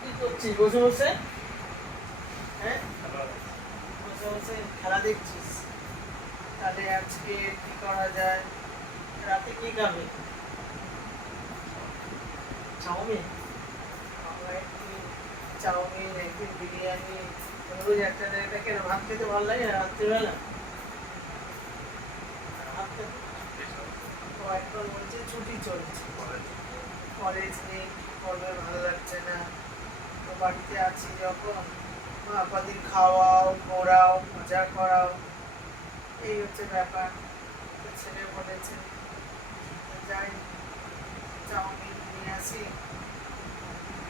কি করছিস বসে বসে? হ্যাঁ, বসে বসে খেলা দেখছিস? তাহলে আজকে কি করা যায়? রাতে কি খাবে? চাউমিন? আমরা একদিন চাউমিন, একদিন বিরিয়ানি, রোজ একটা না একটা কেন? ভাত খেতে ভালো লাগে না রাত্রিবেলা? এখন বলছে ছুটি চলছে, কলেজ নেই, কি করবে ভালো লাগছে না। তো বাড়িতে আছি যখন, মা আপাদিন খাওয়াও, ঘোরাও, মজা করাও, এই হচ্ছে ব্যাপার। তো ছেলে বলেছে যাই চাউমিন নিয়ে আসি,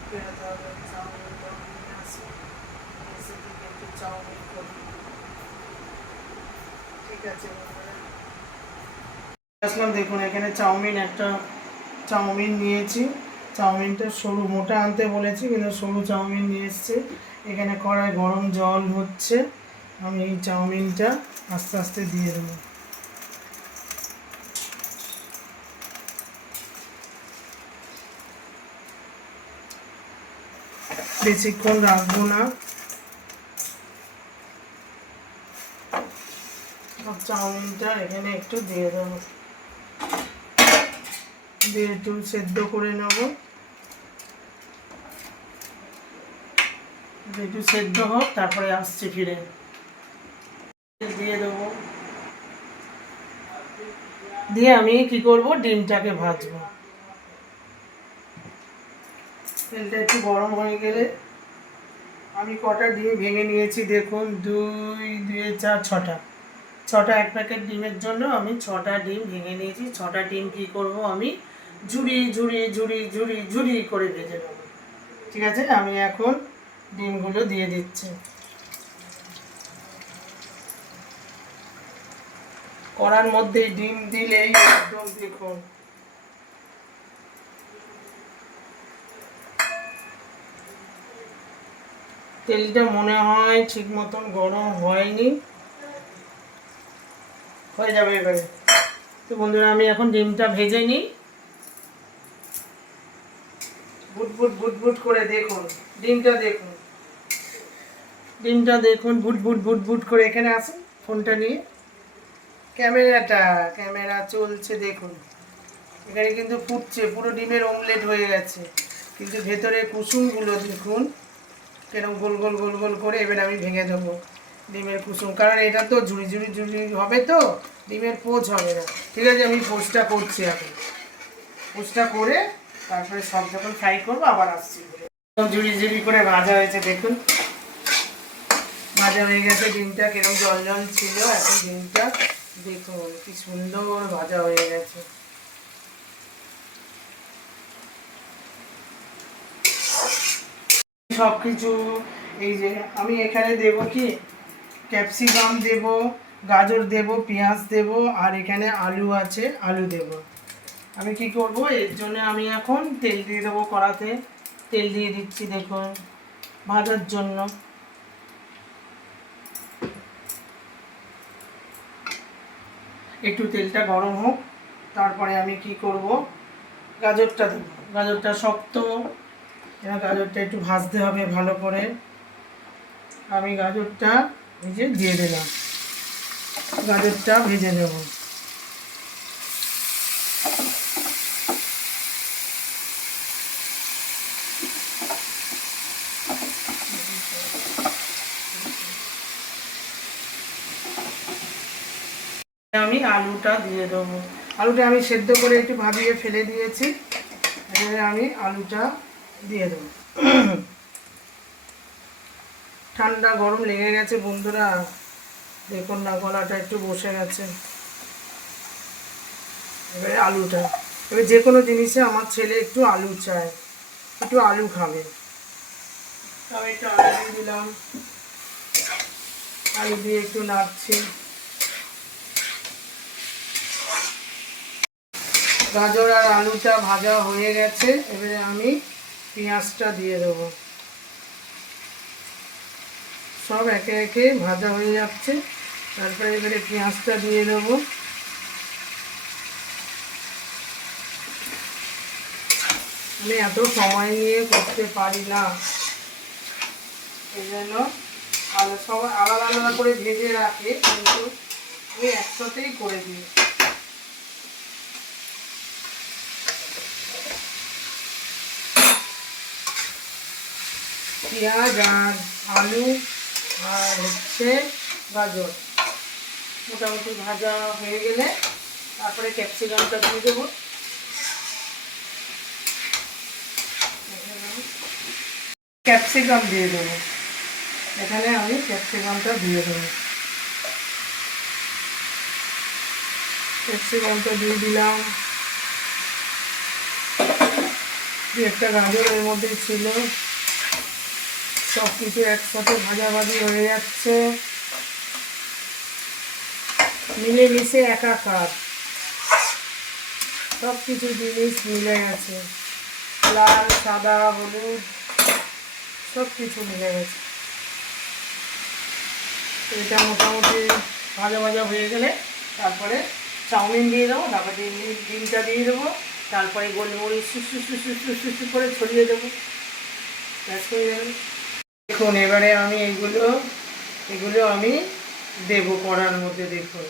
বেরোতে হবে, চাউমিন নিয়ে আসি, এসে থেকে একটু চাউমিন করি। ঠিক আছে বন্ধুরা, আসলাম। দেখুন এখানে চাউমিন নিয়েছি। চাউমিনটা সরু, মোটা আনতে বলেছি কিন্তু সরু চাউমিন নিয়ে এসছে। এখানে কড়াই গরম জল হচ্ছে, আমি এই চাউমিনটা আস্তে আস্তে দিয়ে দেবো। বেশিক্ষণ রাখবো না, চাউমিনটা এখানে একটু দিয়ে দেবো, দিয়ে একটু সেদ্ধ করে নেবো। একটু সেদ্ধ হোক, তারপরে আসছে ফিরে। দিয়ে দেবো, দিয়ে আমি কি করব, ডিমটাকে ভাজবো। তেলটা একটু গরম হয়ে গেলে আমি কটা ডিম ভেঙে নিয়েছি দেখুন, 2 2 4 ছটা এক প্যাকেট ডিমের জন্য আমি 6টা ডিম ভেঙে নিয়েছি। 6টা ডিম কি করব, আমি ঝুড়ি করে ভেজে নেব। ঠিক আছে, আমি এখন ডিমগুলো দিয়ে দিচ্ছি। কড়ার মধ্যে ডিম দিলেই একদম দেখুন তেলটা মনে হয় ঠিক মতন গরম হয়নি, হয়ে যাবে এবারে। তো বন্ধুরা, আমি এখন ডিমটা ভেজে নিই। বুট করে দেখুন, ডিমটা দেখুন, বুট করে। এখানে আসুন, ফোনটা নিয়ে, ক্যামেরা চলছে দেখুন। এখানে কিন্তু ফুটছে, পুরো ডিমের অমলেট হয়ে গেছে, কিন্তু ভেতরে কুসুমগুলো দেখুন কেরম গোল গোল গোল গোল করে। এবার আমি ভেঙে দেবো ডিমের কুসুম, কারণ এটা তো ঝুড়ি হবে, তো ডিমের পোচ হবে না। ঠিক আছে, আমি পোচটা করছি এখন। পোচটা করে তারপরে সব যখন ফ্রাই করবো আবার আসছি। ঝুড়ি করে ভাজা হয়েছে দেখুন, ভাজা হয়ে গেছে। ডিমটা কিরকম জল জল ছিল, এখন ডিমটা দেখুন কি সুন্দর ভাজা হয়ে গেছে। সব কিছু এই যে আমি এখানে দেব কি, ক্যাপসিকাম দেব, গাজর দেব, পেঁয়াজ দেব, আর এখানে আলু আছে, আলু দেব। আমি কি করব, এর জন্য আমি এখন তেল দিয়ে দেবো কড়াতে। তেল দিয়ে দিচ্ছি দেখুন ভাজার জন্য। একটু তেলটা গরম হোক, তারপরে আমি কি করব, গাজরটা দেবো। গাজরটা শক্ত, এবার গাজরটা একটু ভাজতে হবে ভালো করে। আমি গাজরটা ভেজে দিয়ে দিলাম, গাজরটা ভেজে নেব। আমি আলুটা দিয়ে দেবো। আলুটা আমি সেদ্ধ করে একটু ভাবিয়ে ফেলে দিয়েছি, এবারে আমি আলুটা দিয়ে দেবো। ঠান্ডা গরম লেগে গেছে বন্ধুরা, দেখুন না গলাটা একটু বসে গেছে। এবারে আলুটা, এবার যে কোনো জিনিসে আমার ছেলে একটু আলু চায়, একটু আলু খাবে। আমি একটু আলু দিয়ে দিলাম, আলু দিয়ে একটু নাড়ছি। গাজর আর আলুটা ভাজা হয়ে গেছে, এবারে আমি পেঁয়াজটা দিয়ে দেবো। সব একে একে ভাজা হয়ে যাচ্ছে, তারপরে এবারে পেঁয়াজটা দিয়ে দেবো। আমি এত সময় নিয়ে করতে পারি না, এই জন্য সবাই আলাদা আলাদা করে ভেজে রাখে, কিন্তু আমি একসাথেই করে দিই। পেঁয়াজ আর আলু আর হচ্ছে গাজর মোটামুটি ভাজা হয়ে গেলে তারপরে ক্যাপসিকামটা দিয়ে দেবো। ক্যাপসিকাম দিয়ে দেবো, এখানে আমি ক্যাপসিকামটা দিয়ে দেবো। ক্যাপসিকামটা দিয়ে দিলাম, একটা গাজর এর মধ্যে ছিল। সব কিছু একসাথে ভাজাভাজি হয়ে যাচ্ছে, মিলেমিশে একাকার, সব কিছু জিনিস মিলে গেছে, লাল সাদা হলুদ সব কিছু মিলে গেছে। এটা মোটামুটি ভাজা ভাজা হয়ে গেলে তারপরে চাউমিন দিয়ে দেবো, তারপরে ডিমটা দিয়ে দেবো, তারপরে গোলমরিচ সুসু করে ছড়িয়ে দেবো, ব্যাস হয়ে যাবে। দেখুন এবারে আমি এগুলো আমি দেবো কড়ার মধ্যে। দেখুন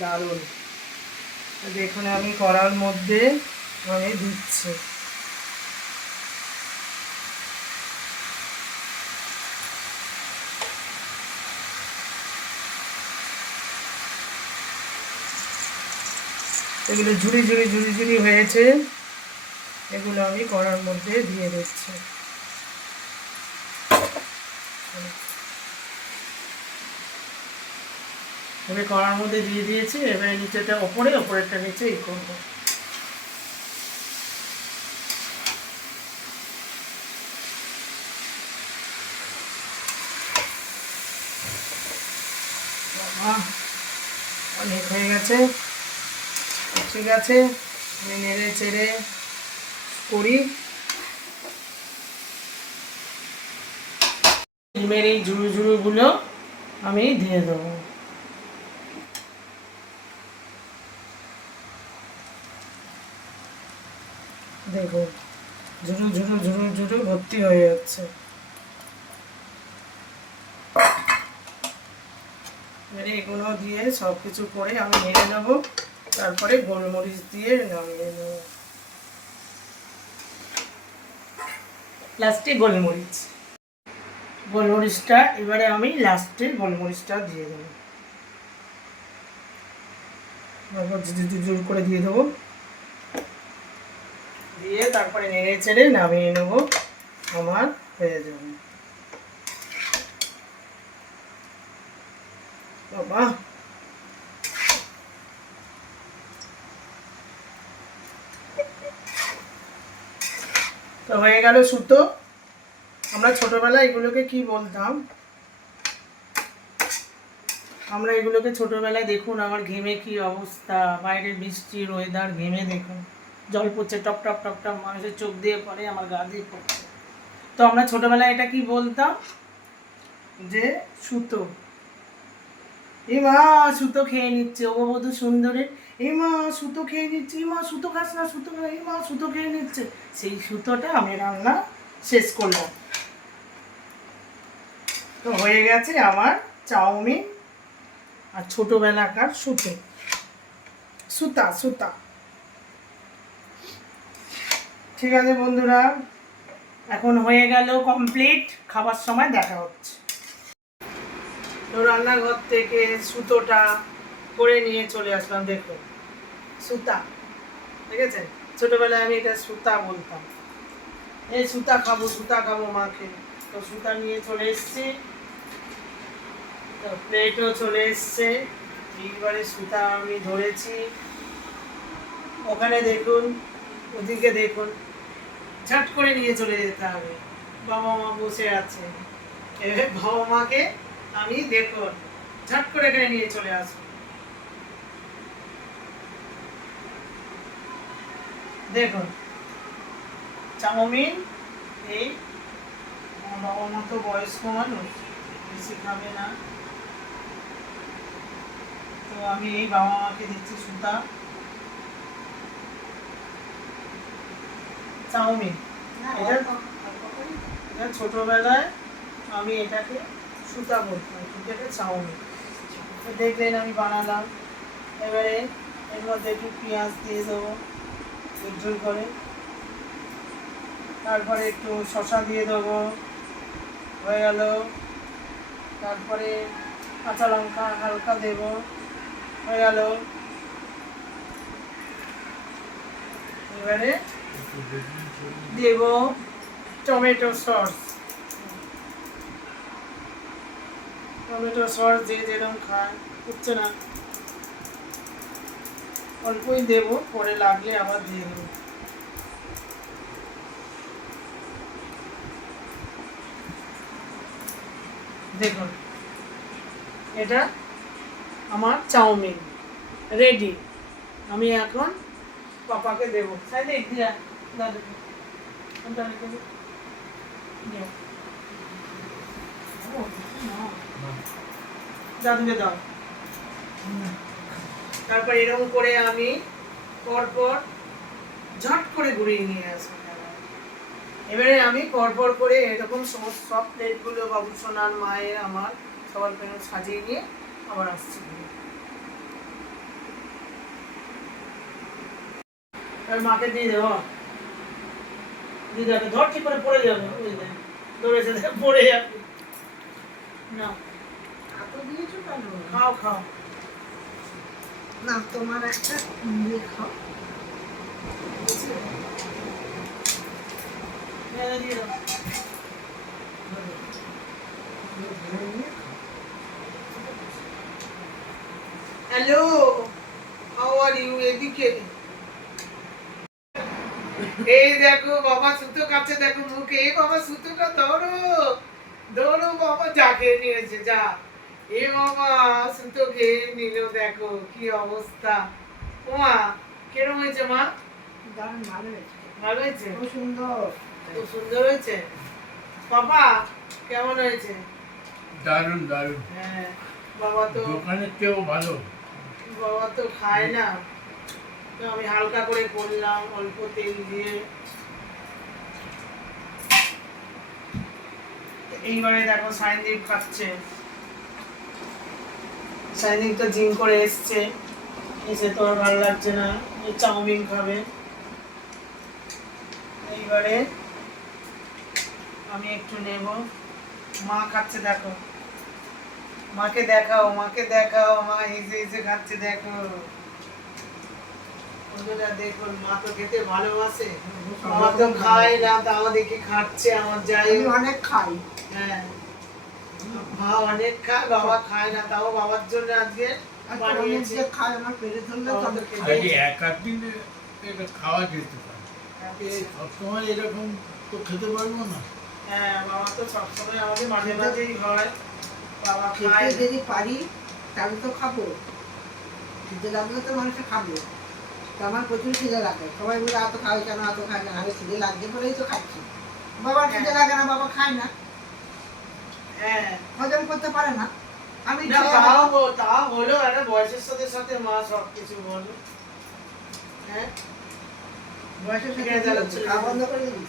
দারুণ, দেখুন আমি কড়ার মধ্যে আমি দিচ্ছি। এগুলো ঝুড়ি ঝুড়ি ঝুড়ি ঝুড়ি হয়েছে, এগুলো আমি কড়ার মধ্যে দিয়ে দিচ্ছি। এবার কড়ার মধ্যে দিয়ে দিয়েছি, এবারে নিচেটা ওপরে, ওপরেরটা নিচে এই করবো। অনেক হয়ে গেছে, ঠিক আছে, আমি নেড়ে চেড়ে করি। ডিমের এই ঝুড়ু ঝুড়ুগুলো আমি দিয়ে দেবো। দেখো ঝুড়ু ঝুড়ু ঝুড়ু ঝুড়ু ভর্তি হয়ে যাচ্ছে। এবারে এগুলো দিয়ে সব কিছু করে আমি নেড়ে নেবো, তারপরে গোলমরিচ দিয়ে নামিয়ে নেব। লাস্টে গোলমরিচটা এবারে আমি লাস্টে গোলমরিচটা দিয়ে দেবো, জোর করে দিয়ে দেবো, দিয়ে তারপরে নেড়ে চেড়ে নামিয়ে নেব, আমার হয়ে যাবে। বাবা তো হয়ে গেল সুতো। আমরা ছোটবেলায় এগুলোকে কি বলতাম, আমরা এগুলোকে ছোটবেলায়, দেখুন আমার ঘেমে কি অবস্থা, বাইরে বৃষ্টির ওয়েদার, ঘেমে দেখুন জল পড়ছে টপ টপ টপ টপ, মানুষের চোখ দিয়ে পড়ে, আমার গা দিয়ে পড়ছে। তো আমরা ছোটবেলায় এটা কি বলতাম, যে সুতো। এ মা সুতো খেয়ে নিচ্ছে, ও বধূ সুন্দরের, এ মা সুতো খেয়ে নিচ্ছে, মা সুতো খাস না, সুতো, এ মা সুতো খেয়ে নিচ্ছে। সেই সুতোটা আমি রান্না শেষ করলাম। তো হয়ে গেছে আমার চাউমিন আর ছোটবেলাকার সুতা। ঠিক আছে বন্ধুরা, এখন হয়ে গেল কমপ্লিট, খাবার সময় দেখা হচ্ছে। তো রান্নাঘর থেকে সুতোটা করে নিয়ে চলে আসলাম। দেখুন সুতা, দেখেছেন, ছোটবেলায় আমি এটা সুতা বলতাম। এই সুতা খাবো মাকে। তো সুতা নিয়ে চলে এসছি, তো প্লেটও চলে এসছে। এইবারে সুতা আমি ধরেছি, ওখানে দেখুন, ওদিকে দেখুন, ঝট করে নিয়ে চলে যেতে হবে। বাবা মা বসে আছে, এবার বাবা মাকে আমি দেখুন ঝট করে এখানে নিয়ে চলে আসবো। দেখুন চাউমিন, এই বাবা মা তো বয়স্ক মানুষ, বেশি খাবে না, তো আমি এই বাবা মাকে দিচ্ছি সুতা। চাউমিন। এটা ছোটবেলায় আমি এটাকে সুতা বলতাম, কিন্তু এটা চাউমিন। তো দেখলেন আমি বানালাম। এবারে এর মধ্যে একটু পেঁয়াজ দিয়ে দেবো ঝুল করে, তারপরে একটু শসা দিয়ে দেবো, হয়ে গেল। তারপরে কাঁচা লঙ্কা হালকা দেবো, হয়ে গেল। এবারে দেব টমেটো সস। টমেটো সস যে যেরকম খায়, উঠছে না, অল্পই দেবো, পরে লাগলে আবার দিয়ে দেবো। দেখুন, এটা আমার চাউমিন রেডি। আমি এখন পাপাকে দেবো। সাইডে দিয়া দাদুকে, দাদুকে দাও। তারপর এরকম করে আমি পরপর ঝট করে ঘুরিয়ে নিয়ে আসবো। এবারে আমি পরপর করে এরকম সমস্ত সব প্লেটগুলো বাবু সোনার মায়ের আমার সবার পেন সাজিয়ে নিয়ে আবার আসছি। এবার মাকে দিয়ে দেবো, দিয়ে দেবে, ধর ঠিক করে পড়ে যাবে, বুঝলে, দৌড়েছে পড়ে যাবে না। খাও খাও না, তোমার একটা দিয়ে খাও। Hello, how are you? এদিকে এই দেখো বাবা সুতো কাছে, দেখো মুখে। এই বাবা সুতোটা ধরো, ধরো বাবা। যা খেয়ে নিয়েছে, যা। এ বাবা সুতো খেয়ে নিল, দেখো কি অবস্থা। মা কিরম হয়েছে মা? দারুণ ভালো হয়েছে, ভালো হয়েছে, খুব সুন্দর, খুব সুন্দর হয়েছে। পাপা কেমন হয়েছে? দারুণ দারুণ। হ্যাঁ, বাবা তো দোকানের চেয়েও ভালো। বাবা তো খায় না, তো আমি হালকা করে করলাম, অল্প তেল দিয়ে। এইবারে দেখো সাইনদীপ খাচ্ছে। সাইনদীপ তো জিম করে এসছে, এসে তো আর ভালো লাগছে না, এই চাউমিন খাবে। এইবারে আমি একটু নেব। মা খাচ্ছে, দেখো, মাকে দেখাও, মাকে দেখাও। মা এসে এসে খাচ্ছে, দেখো বন্ধুরা, দেখুন মা তো খেতে ভালোবাসে। মা তো খায় না, তাও দেখি খাচ্ছে আমার যাই। আমি অনেক খাই। হ্যাঁ, মা অনেক খায়, বাবা খায় না, তাও বাবার জন্য আজকে বানিয়েছি। যে খাই আমার পেটে ধরলে বাবা তো তবে খেতেই আজকে চায়। এক আধ দিন এটা খাওয়া যেতে পারে। এই সবসময় এরকম তো খেতে পারবো না। হ্যাঁ, বাবা তো সবসময় আমাদের মাঝে মাঝেই হয়, বাবা খায়। খেতে যদি পারি তাহলে তো খাবো, খিদে লাগলে তো মানুষে খাবে। তো আমার প্রচুর খিদে লাগে, সবাই বলে এত খাই কেন, এত খাই না, আরে খিদে লাগছে বলেই তো খাচ্ছি। বাবার খিদে লাগে না, বাবা খায় না, হ্যাঁ, হজম করতে পারে না। আমি না তাও হলো, একটা বয়সের সাথে সাথে মা সবকিছু বলো। হ্যাঁ, বয়সের ঠিক আছে, তাহলে চলে খাওয়া যাবো। বন্ধ করে দিবি।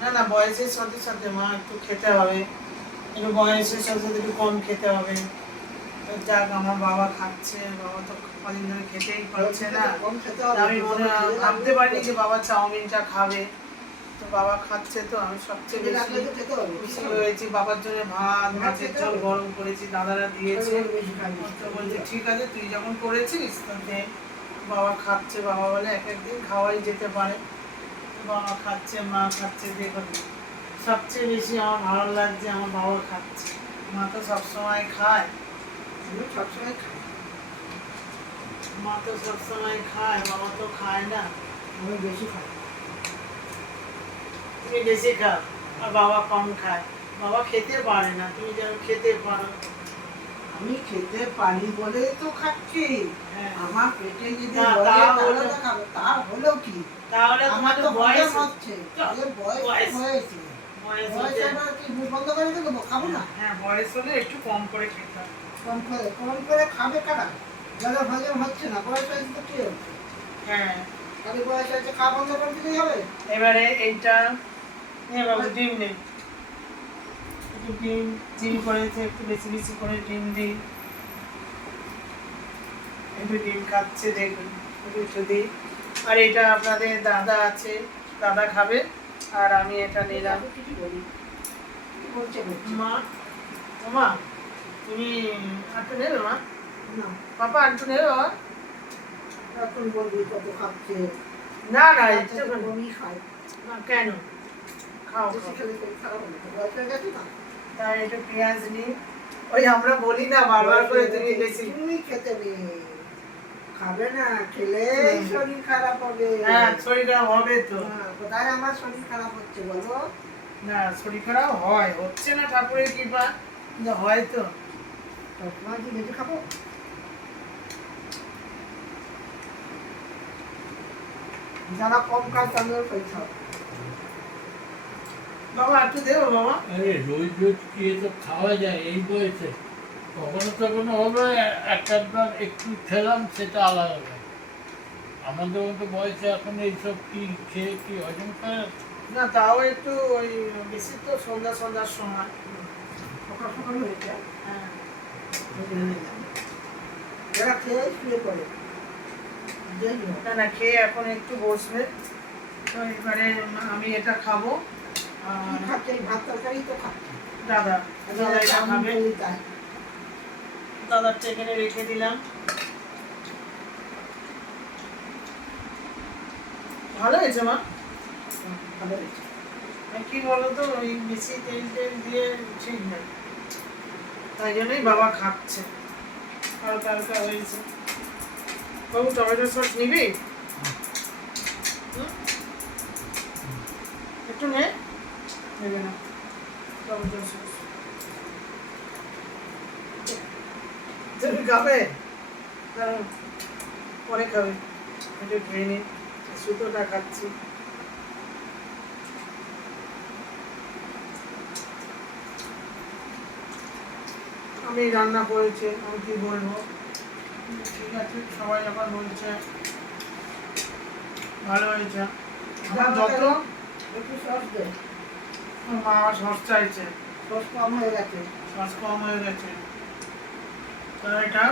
না না, বয়সের সাথে সাথে মা একটু খেতে হবে, একটু বয়সের সাথে সাথে একটু কম খেতে হবে। তো যাক, আমার বাবা খাচ্ছে, বাবা তো কদিন ধরে খেতেই পারছে না। কম খেতে হবে। আমি ভাবতে পারিনি যে বাবা চাউমিনটা খাবে, তো বাবা খাচ্ছে, তো আমি সবচেয়ে খিদে বেশি লাগলে তো খেতে হবে। খুশি হয়েছি। বাবার জন্য ভাত, মাছের ঝোল গরম করেছি, দাদারা দিয়েছে। বেশি খাই। তো বলছে ঠিক আছে, তুই যখন করেছিস তো দে। বাবা খাচ্ছে, বাবা বলে এক একদিন খাওয়াই যেতে পারে। বাবা খাচ্ছে, মা খাচ্ছে, দেখুন সবচেয়ে বেশি আমার ভালো লাগছে আমার বাবা খাচ্ছে। মা তো সবসময় খায়, আমি সবসময় খাই, মা তো সবসময় খায়, বাবা তো খায় না। আমি বেশি খাই। তুমি বেশি খাও আর বাবা কম খায়। বাবা খেতে পারে না, তুমি যেন খেতে পারো। আমি খেতে পারি বলে তো খাচ্ছি। হ্যাঁ, আমার পেটে যদি তা- বলে তা তাহলে হলো। তো খাবো। তা হলো কি, তাহলে আমার তোমার তো তো বয়স হজম হচ্ছে, যে বয়স বয়স- হয়েছে, বয়স বয়স হচ্ছে। এবার কি মুখ বন্ধ করে দেবো? খাবো না। হ্যাঁ, বয়স হলে একটু কম করে খেতে হবে। কম করে খাবে কারা? যাদের হজম হচ্ছে না, বয়স হয়েছে তো কি হচ্ছে? হ্যাঁ, তাহলে বয়স আছে, খাওয়া বন্ধ করে দিলেই হবে। এবারে এইটা বাবু ডিম নেই, একটু ডিম চিল করেছে, একটু বেশি বেশি করে ডিম দিই, একটু ডিম খাচ্ছে দেখুন, একটু দিই। আর এটা আপনাদের দাদা আছে, দাদা খাবে, আর আমি এটা নিলাম। কিছু বলি, কি বলছে বলছে। মা, মা তুমি আটটু নেবে মা, না, পাপা আটটু নেবে বাবা? এখন বলবি কত খাচ্ছে। না না বাচ্চাদের ইচ্ছে করে বমি খায়। না, কেন? খাও বেশি খাও। খেলে শরীর খারাপ হবে তো, বয়স হয়ে গেছে না। তাই একটু পেঁয়াজ নিই, ওই আমরা বলি না বারবার করে তুমি বেশি। তুমি খেতে নেই, খাবে না, খেলে শরীর খারাপ হবে। হ্যাঁ শরীর খারাপ হবে তো। হ্যাঁ, কোথায় আমার শরীর খারাপ হচ্ছে বলো? না শরীর খারাপ হয়, হচ্ছে না ঠাকুরের কৃপা, কিন্তু হয় তো। সবসময় কি ভেজে খাবো? যারা কম খায় তাদের পয়সা হবে। বাবা একটু দেবো বাবা? আরে রোজ রোজ কি তো খাওয়া যায় এই বয়সে? কখনো কখনো হলো এক একবার একটু খেলাম, সেটা আলাদা ব্যাপার। আমাদের মতো বয়সে এখন এইসব কি খেয়ে কি হজম করে? না তাও একটু ওই বেশি তো সন্ধ্যার সময়। সকাল সকাল হয়ে যায়। হ্যাঁ যারা খেয়ে শুয়ে পড়ে, যেই হোক। না না খেয়ে এখন একটু বসবে, তো এবারে আমি এটা খাবো। কি আর খাচ্ছে? এই ভাত তরকারি তো খাচ্ছে। দাদা দাদা এটা খাবে, তাই। দাদারটা এখানে রেখে দিলাম। ভালো হয়েছে মা? ভালো হয়েছে। আর কি বলতো ওই বেশি তেল টেল দিয়ে ঠিক না, তাই জন্যই বাবা খাচ্ছে, হালকা হালকা হয়েছে। বাবু টমেটো সস নিবি? হুম? একটু নে, নেবে না টমেটো সস? তুমি খাবে? দাঁড়াও, পরে খাবে, একটু খেয়ে নি, সুতোটা খাচ্ছি। আমি রান্না করেছি, আমি কি বলবো। ঠিক আছে, সবাই আবার বলছে ভালো হয়েছে। আমার যত একটু সস দে, মা সস চাইছে, সস কম হয়ে গেছে। সস কম হয়ে গেছে, তো এটা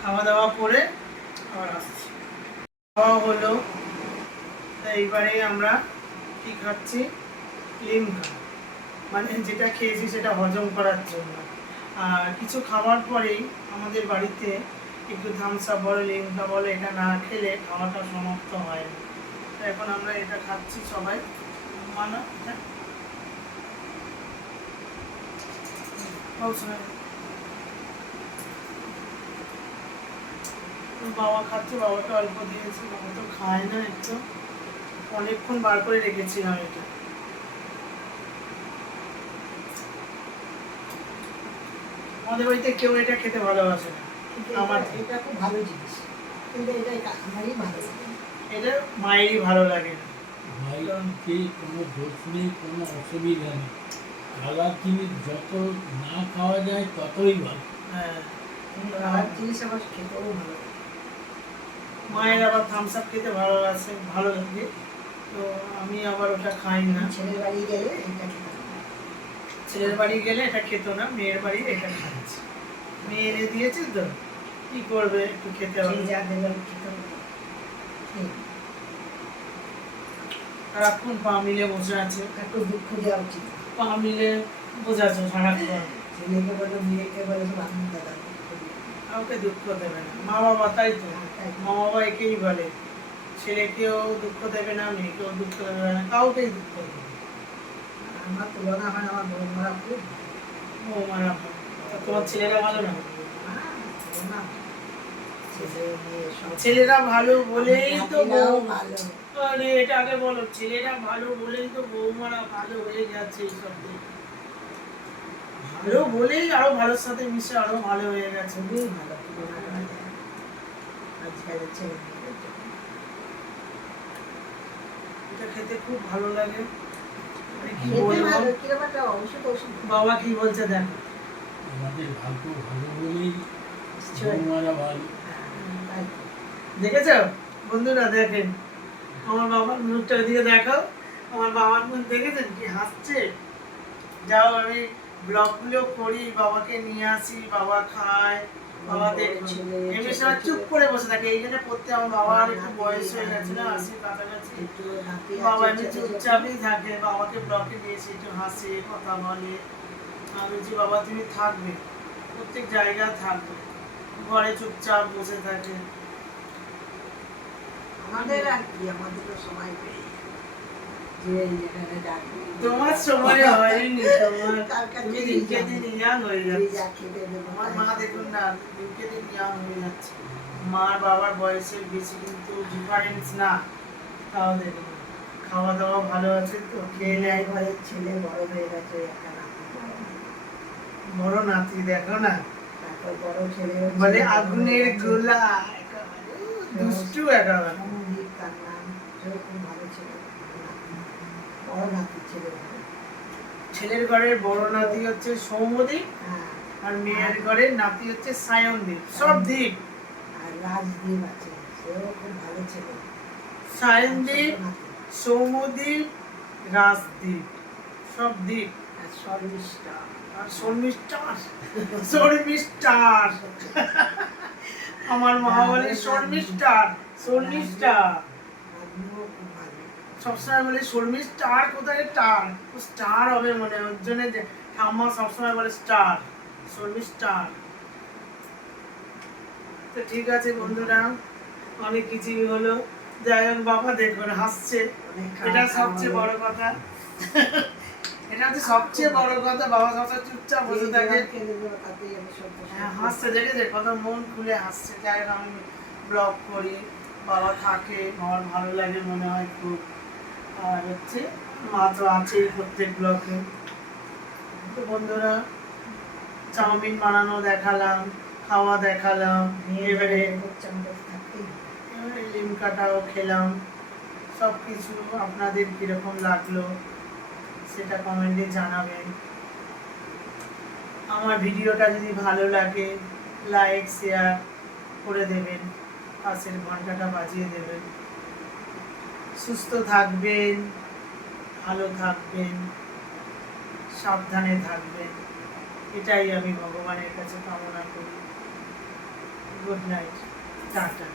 খাওয়া দাওয়া করে আবার আসছি। খাওয়া হলো, তো এইবারে আমরা কি খাচ্ছি, লিমকা, মানে যেটা খেয়েছি সেটা হজম করার জন্য। আর কিছু খাওয়ার পরেই আমাদের বাড়িতে একটু থামস আপ বলো লিমকা বলো, এটা না খেলে খাওয়াটা সমাপ্ত হয় না। তো এখন আমরা এটা খাচ্ছি সবাই, মানা বাবা খাচ্ছে, বাবাকে অল্প দিয়েছি, বাবা তো খায় না, একটু অনেকক্ষণ বার করে রেখেছিলাম এটা। আমাদের বাড়িতে কেউ এটা খেতে ভালোবাসে না, কিন্তু আমার এটা খুব ভালো জিনিস, কিন্তু এটাই আমারই ভালো লাগে। এটা মায়েরই ভালো লাগে না। ভাইকে কোনো দোষ নেই, কোনো অসুবিধা নেই। খাবার জিনিস যত না খাওয়া যায় ততই ভালো। হ্যাঁ, খাবার জিনিস আমার খেতেও ভালো লাগে। মায়ের আবার থামস আপ খেতে ভালো লাগে, তো আমি আবার ওটা খাই না। ছেলের বাড়ি গেলে এটা খেতে হবে। ছেলের বাড়ি গেলে এটা খেত না, মেয়ের বাড়ি এটা খাচ্ছে। মেয়ে এনে দিয়েছে তো কি করবে, একটু খেতে হবে। যে যা দেবে আমি খেতে হবে। সারাক্ষণ পা মিলে বসে আছে, একটু দুঃখ দেওয়া উচিত। পা মিলে বসে আছে সারাক্ষণ, ছেলেকে বলে মেয়েকে বলে তো আনন্দ দেয়। কাউকে দুঃখ দেবে না, মা বাবা তাই তো, মা বাবা একেই বলে ছেলেকেও দুঃখ দেবে না, মেয়েকেও দুঃখ দেবে না, কাউকেই দুঃখ দেবে না। আমার তুলনা হয় আমার বৌমারা খুব। ও মারা, তোমার ছেলেরা ভালো না? তুলনা ছেলে মেয়ে সব ছেলেরা ভালো বলেই তো নাতিরাও বউ, ভালো। আরে এটা আগে বলো, ছেলেরা ভালো বলেই তো বৌমারা ভালো হয়ে যাচ্ছে এইসব দিয়ে। ভালো বলেই আরো ভালোর সাথে মিশে আরো ভালো হয়ে গেছে। খুবই ভালো তুলনা করা যায় না। আজকালের ছেলে মেয়েদের জন্য। এটা খেতে খুব ভালো লাগে, মানে কি খেতে বলবো। ভালো, কিরকম একটা ঔষধ ঔষধ। বাবা কি বলছে দেখো। আমাদের ভাগ্য ভালো বলেই বৌমারা ভালো। তাই তো। দেখেছো বন্ধুরা? দেখেন আমার বাবার মুখটা দিয়ে দেখো, আমার বাবার মুখ দেখেছেন কি হাসছে? যাও আমি ব্লগগুলো করি, বাবাকে নিয়ে আসি, বাবা খায়, বাবা দেখুন এমনি সময় চুপ করে বসে থাকে। এই জন্য পড়তে আমার বাবার একটু বয়স হয়ে গেছে না, 80 কাছাকাছি। একটু নাতি বাবা আছে, এমনি ছোট ছোট। চুপচাপই থাকে, বাবাকে ব্লকে নিয়ে এসে একটু হাসে, কথা বলে। আমি বলছি বাবা তুমি থাকবে, প্রত্যেক জায়গায় থাকবে, ঘরে চুপচাপ বসে থাকে। আমাদের আর কি, আমাদের তো সময় পেয়ে যে যেখানে ডাকবে তোমার সময় হয়নি, তোমার তার কাছে তুমি দিনকে দিন ইয়াং হয়ে যে যাচ্ছে। যা খেতে দেবো আমার তাই মা খাবো। দেখুন না, দিনকে দিন ইয়াং হয়ে যাচ্ছে। মার বাবার বয়সের বেশি কিন্তু ডিফারেন্স না, তাও দেখুন খাওয়া দাওয়া ভালো আছে তো, খেয়ে নেয়। ঘরের ছেলে বড় হয়ে গেছে, একটা নাতি বড়। বড় নাতি দেখো না, তারপর বড় ছেলে বলে আগুনের গোলা, একেবারে দুষ্টু একেবারে। সমুদ্রিক তার নাম, সেরকম ভালো ছেলে, ভালো নাতি। বড় নাতি ছেলে ভালো। ছেলের ঘরের বড় নাতি হচ্ছে সৌম্যদীপ, হ্যাঁ, আর মেয়ের ঘরের নাতি হচ্ছে সায়নদীপ। সব দ্বীপ, আর রাজদীপ আছে, সেও খুব ভালো ছেলে। সায়নদীপ, ছোট নাতি। সৌম্যদীপ, রাজদীপ, সব দ্বীপ। আর শর্মিষ্ঠা। আর শর্মিষ্ঠার, শর্মিষ্ঠার আমার মা বলে শর্মিষ্ঠার, শর্মিষ্ঠার নাতনিও খুব ভালো। সবসময় বলে শর্মিষ্ঠার, কোথায় স্টার? ও স্টার হবে মনে হয়, ওর জন্য ঠাম্মা সবসময় বলে স্টার, শর্মিষ্ঠার। তো ঠিক আছে বন্ধুরা, অনেক কিছুই হলো। যাই হোক বাবা দেখুন হাসছে, অনেক এটা খাওয়া সবচেয়ে হলো। বড় কথা। এটা হচ্ছে সবচেয়ে বড় কথা, বাবা সবসময় চুপচাপ বসে যে থাকে। জল খেলে দেবো তাতেই আমি সন্তোষ। হ্যাঁ, হাসছে দেখেছে, কত মন খুলে হাসছে। যাই হোক আমি ব্লগ করি, বাবা থাকে, আমার ভালো লাগে মনে হয় খুব। আর হচ্ছে মা তো আছেই প্রত্যেক ব্লগে। তো বন্ধুরা চাউমিন বানানো দেখালাম, খাওয়া দেখালাম, এবারে এবারে লিমকাটাও খেলাম। সব কিছু আপনাদের কীরকম লাগলো সেটা কমেন্টে জানাবেন। আমার ভিডিওটা যদি ভালো লাগে লাইক শেয়ার করে দেবেন, পাশের ঘন্টাটা বাজিয়ে দেবেন। সুস্থ থাকবেন, ভালো থাকবেন, সাবধানে থাকবেন, এটাই আমি ভগবানের কাছে কামনা করি। Good night, tata.